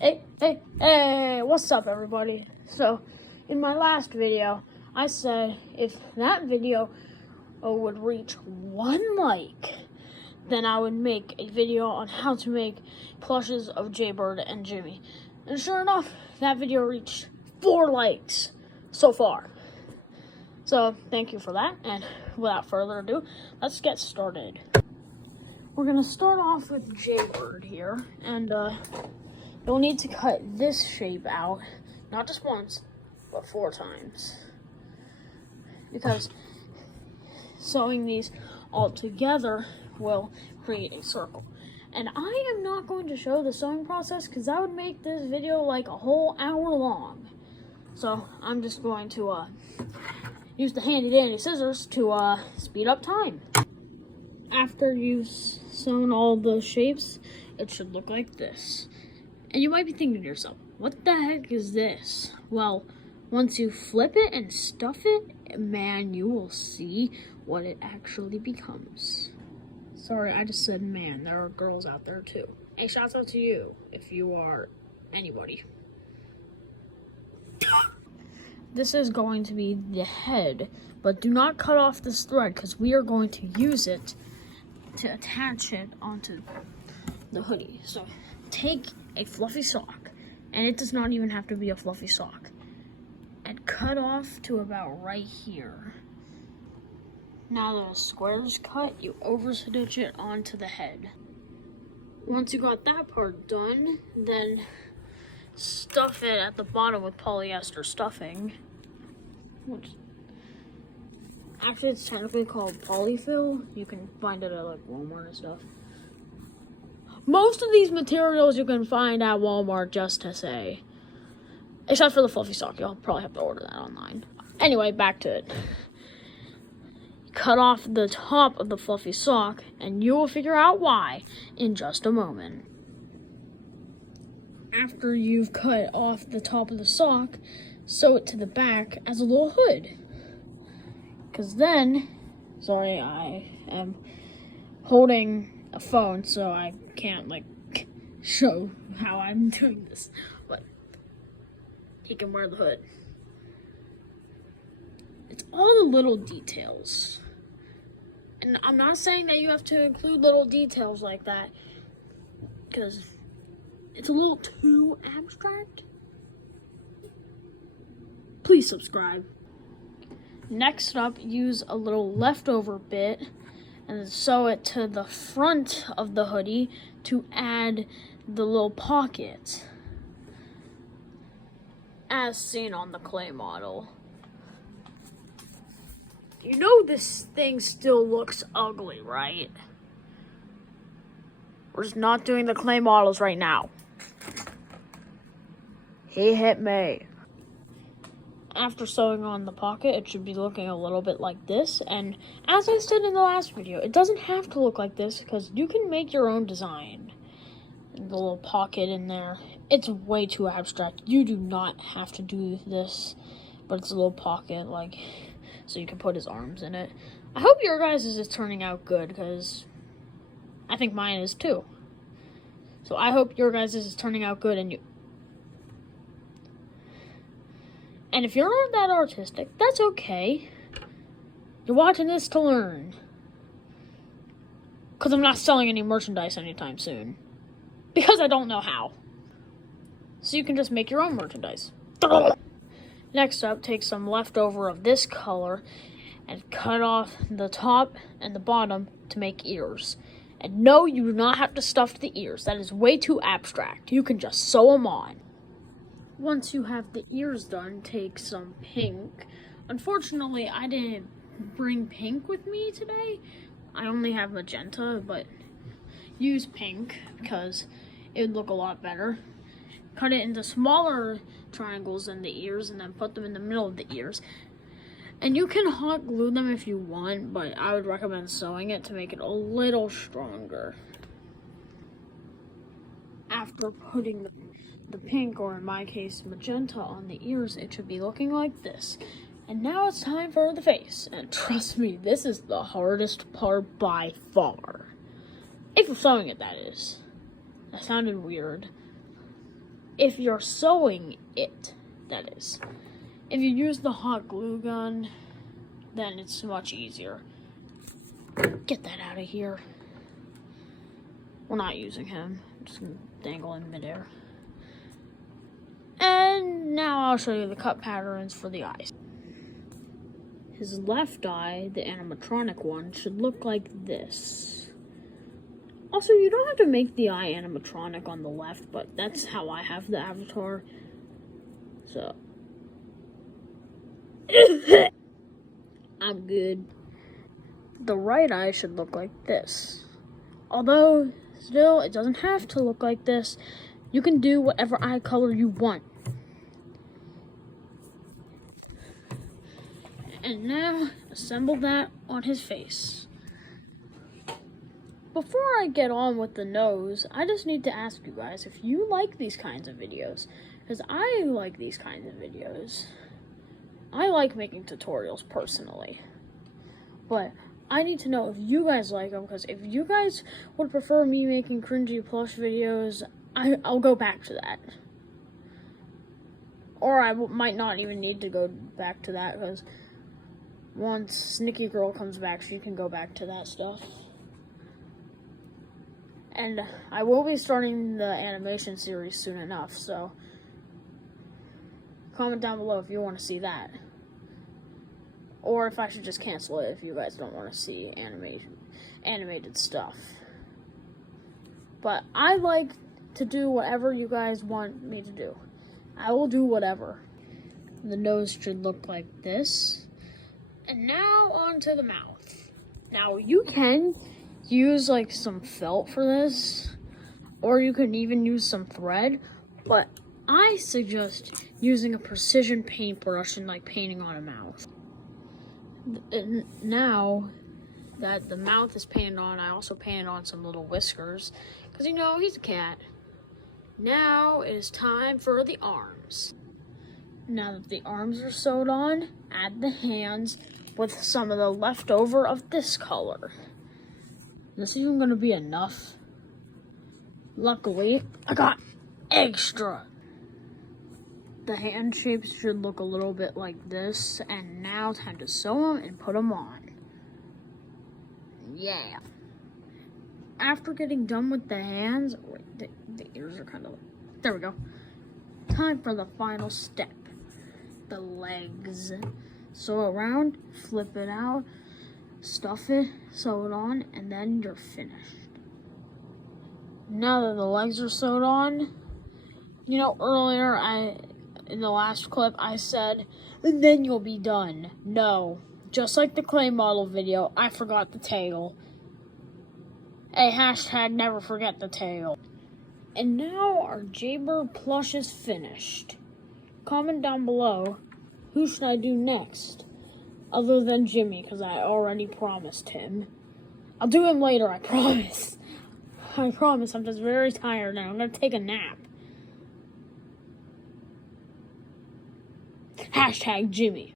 Hey, what's up, everybody? So, in my last video, I said if that video would reach 1 like, then I would make a video on how to make plushes of JBIRD and Jimmy. And sure enough, that video reached 4 likes so far. So, thank you for that, and without further ado, let's get started. We're gonna start off with JBIRD here, and you'll need to cut this shape out, not just once, but 4 times. Because sewing these all together will create a circle. And I am not going to show the sewing process because that would make this video like a whole hour long. So I'm just going to use the handy dandy scissors to speed up time. After you've sewn all the shapes, it should look like this. And you might be thinking to yourself, what the heck is this? Well, once you flip it and stuff it, man, you will see what it actually becomes. Sorry, I just said man. There are girls out there too. Hey, shouts out to you if you are anybody. This is going to be the head, but do not cut off this thread because we are going to use it to attach it onto the hoodie. So take a fluffy sock, and it does not even have to be a fluffy sock, and cut off to about right here. Now the square is cut, you over stitch it onto the head. Once you got that part done, then stuff it at the bottom with polyester stuffing, which actually it's technically called polyfill. You can find it at like Walmart and stuff. Most of these materials you can find at Walmart, just to say. Except for the fluffy sock. You'll probably have to order that online. Anyway, back to it. Cut off the top of the fluffy sock, and you will figure out why in just a moment. After you've cut off the top of the sock, sew it to the back as a little hood. Because then, sorry, I am holding a phone, so I can't like show how I'm doing this, but he can wear the hood. It's all the little details, and I'm not saying that you have to include little details like that because it's a little too abstract. Please subscribe. Next up, use a little leftover bit and sew it to the front of the hoodie to add the little pocket, as seen on the clay model. You know this thing still looks ugly, right? We're just not doing the clay models right now. He hit me. After sewing on the pocket, it should be looking a little bit like this. And as I said in the last video, it doesn't have to look like this because you can make your own design. The little pocket in there. It's way too abstract. You do not have to do this, but it's a little pocket, like, so you can put his arms in it. I hope your guys' is turning out good because I think mine is too. So I hope your guys' is turning out good, and if you're not that artistic, that's okay. You're watching this to learn. Because I'm not selling any merchandise anytime soon. Because I don't know how. So you can just make your own merchandise. Next up, take some leftover of this color and cut off the top and the bottom to make ears. And no, you do not have to stuff the ears. That is way too abstract. You can just sew them on. Once you have the ears done, take some pink. Unfortunately, I didn't bring pink with me today. I only have magenta, but use pink because it would look a lot better. Cut it into smaller triangles in the ears and then put them in the middle of the ears. And you can hot glue them if you want, but I would recommend sewing it to make it a little stronger. After putting the pink, or in my case magenta, on the ears, it should be looking like this. And now it's time for the face. And trust me, this is the hardest part by far. If you're sewing it, that is. That sounded weird. if you're sewing it, that is. If you use the hot glue gun, then it's much easier. Get that out of here. We're not using him. I'm just gonna dangle in midair. And now I'll show you the cut patterns for the eyes. His left eye, the animatronic one, should look like this. Also, you don't have to make the eye animatronic on the left, but that's how I have the avatar. So, I'm good. The right eye should look like this. Although, still, it doesn't have to look like this. You can do whatever eye color you want. And now, assemble that on his face. Before I get on with the nose, I just need to ask you guys if you like these kinds of videos. Because I like these kinds of videos. I like making tutorials personally. But I need to know if you guys like them, because if you guys would prefer me making cringy plush videos, I'll go back to that. Or I might not even need to go back to that, because once Snicky Girl comes back, she can go back to that stuff. And I will be starting the animation series soon enough, so comment down below if you want to see that. Or if I should just cancel it if you guys don't want to see animated stuff. But I like to do whatever you guys want me to do. I will do whatever. The nose should look like this. And now onto the mouth. Now you can use like some felt for this, or you can even use some thread, but I suggest using a precision paintbrush and like painting on a mouth. And now that the mouth is painted on, I also painted on some little whiskers, because you know, he's a cat. Now it is time for the arms. Now that the arms are sewed on, add the hands with some of the leftover of this color. This isn't going to be enough. Luckily, I got extra. The hand shapes should look a little bit like this, and now time to sew them and put them on. Yeah. After getting done with the hands, wait, the ears are kind of, there we go. Time for the final step. The legs. Sew around, flip it out, stuff it, sew it on, and then you're finished. Now that the legs are sewed on, you know, earlier in the last clip I said, and then you'll be done. No, just like the clay model video, I forgot the tail. Hey, hashtag never forget the tail. And now our JBIRD plush is finished. Comment down below, who should I do next? Other than Jimmy, because I already promised him. I'll do him later, I promise. I promise, I'm just very tired now. I'm going to take a nap. Hashtag Jimmy.